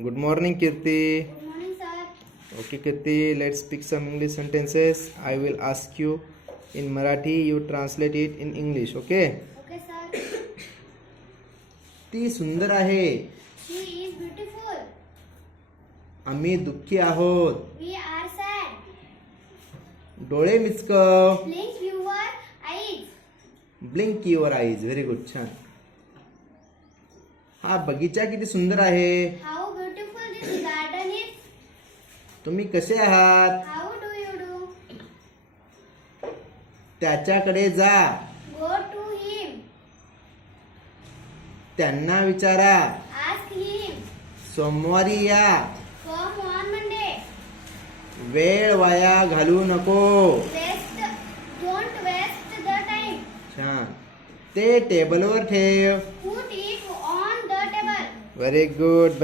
Good morning, Kirti. Good morning, sir. Okay, Kirti, let's speak some English sentences. I will ask you in Marathi, you translate it in English, okay? Okay, sir. ती सुंदर आहे. She is beautiful. आम्ही दुःखी आहोत. We are sad. डोळे मिचकव. Blink your eyes. Blink your eyes. Very good, छान. हा बगीचा किती सुंदर आहे. How beautiful this garden is. तुम्ही कसे आहात. How do you do? त्याच्याकडे जा. Go to him. त्यांना विचारा. Ask him. सोमवारी या. Come on Monday. वेळ वाया घालू नको. Don't waste the time. छान. ते टेबलवर ठेव. Put it on the table. Very good.